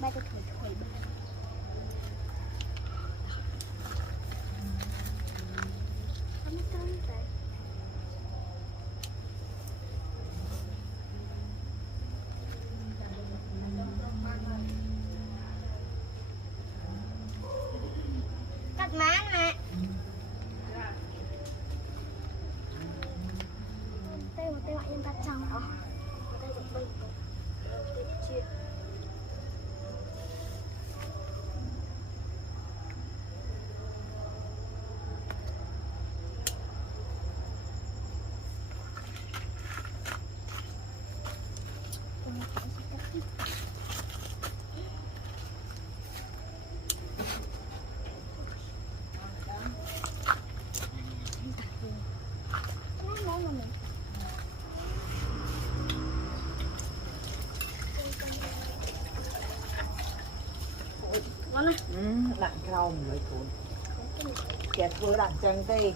bay tôi thổi thổi bay không có vậy cắt má nè một tay ngoại nhân ta trong đó một tay giật bình chia đặng rau mấy cuốn kẹt vừa đặng chân tê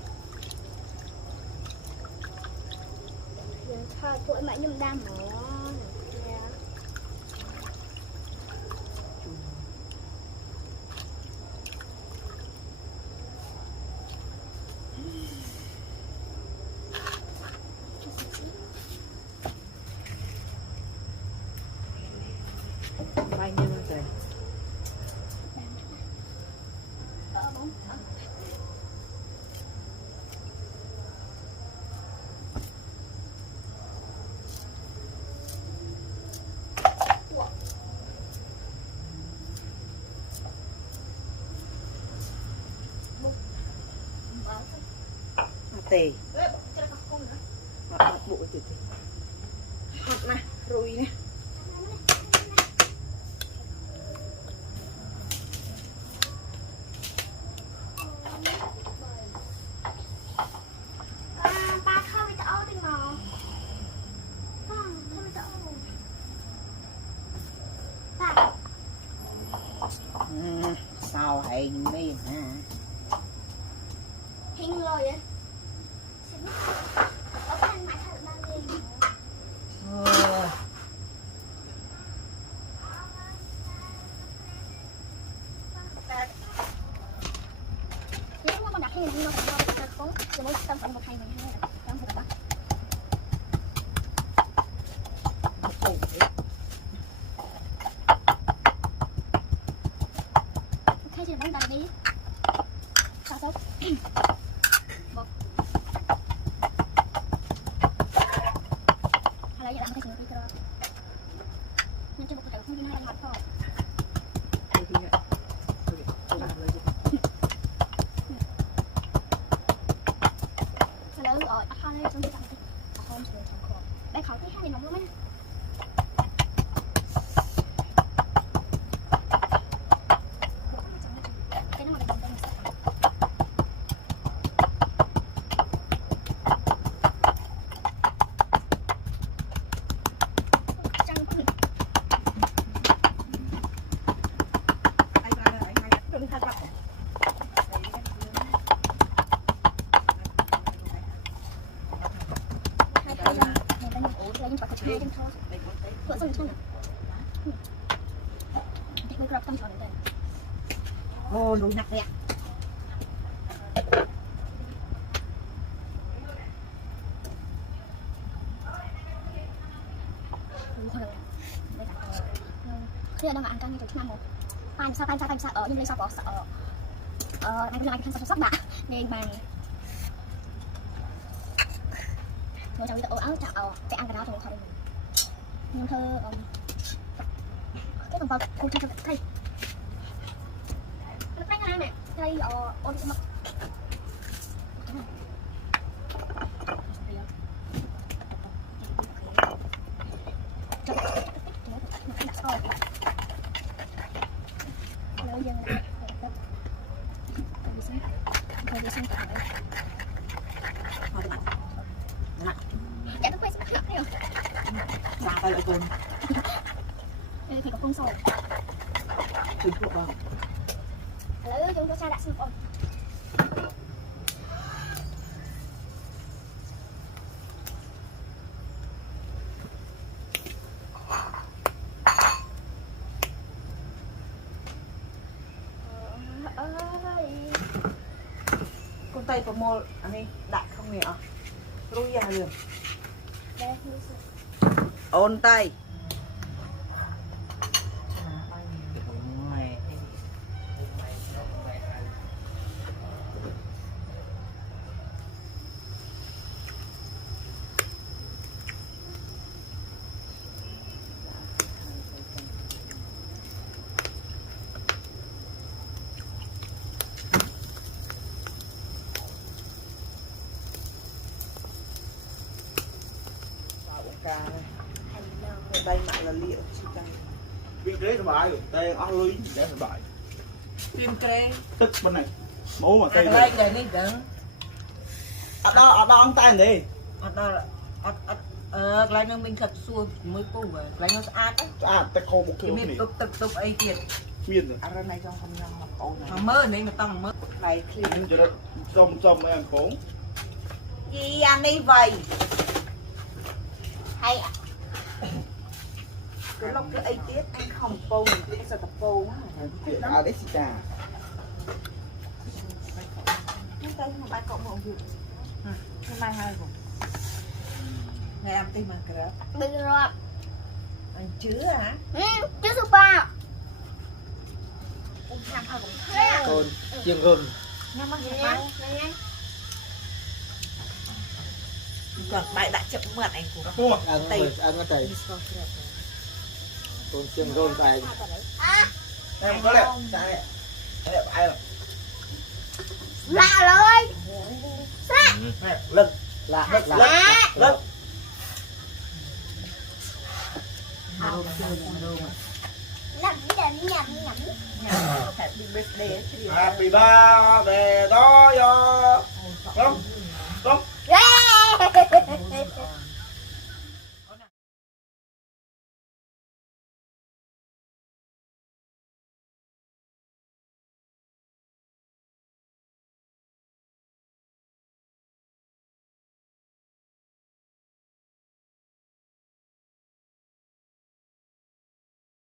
thôi tuổi mẹ nhung đam mỏ bao nhiêu rồi tê bộ tê hạt nè rồi nè ba không bị tao thì màu không bị tao ba sao hay mi hả hình rồi vậy ở bên máy thật đang lên nếu mà đặt hình nó phải cho khó rồi mới tâm phận một hai mình hay là tâm phận đó ok thì bóng tay đi sao tốt hay là làm cái gì đi cho nhưng trên một cái không đi hay học không lỡ rồi bắt hai trong cái không rồi bé khó cái hai này nóng lắm ấy ôi đuổi nặng nè khi đang ăn canh như thế nào một tay sao ở nhưng đây sao có sợ anh làm cái sắp đã nên mà người cháu đi ở áo chảo chạy ăn cái đó rồi khỏi nhưng thơ cái đồng vào cô cho thay nó đánh hai mẹ đây ôm mặt tay lại cồn thì có công sổ đừng thuộc vào lấy chúng cho cha đã sư con tay có mô anh ấy đại không nhỉ à lui ra liền Đây, ôn tay ca đây mà là liệu chị đây viên kế nó bại rồi tay áo lưới để nó bại viên kê tức bên này mũ mà tay đây để đi đừng ở đó ông tay đi cái nó mình thật xua mới cũ rồi cái nó át tay khô một cái kiểu miếng này tục ấy thiệt miên rồi ở đây trong không nhau ôn mà mơ này mà tông mơ này khi nhưng cho nó xông em khốn gì anh đi vậy hay ạ. cái lúc cái ấy tiết anh không pôn cái sao tập pôn á à đấy xì trà cái tay mà bài cộng một việc cái mai hai cũng ngày em tìm mà cái đó Được rồi. anh chứa hả Chứ super. cũng tham thôi cũng thế còn chiên gừng nhưng mà Nhanh cái nhanh, mai nhanh nhanh. còn bài đã chậm mượn anh cũng cua ăn cái tay còn chiên rôn tay em có lẹ đây đây ai rồi Lạ rồi. lên lạ lên lên Nhầm nhầm nhầm nhầm. happy birthday happy birthday to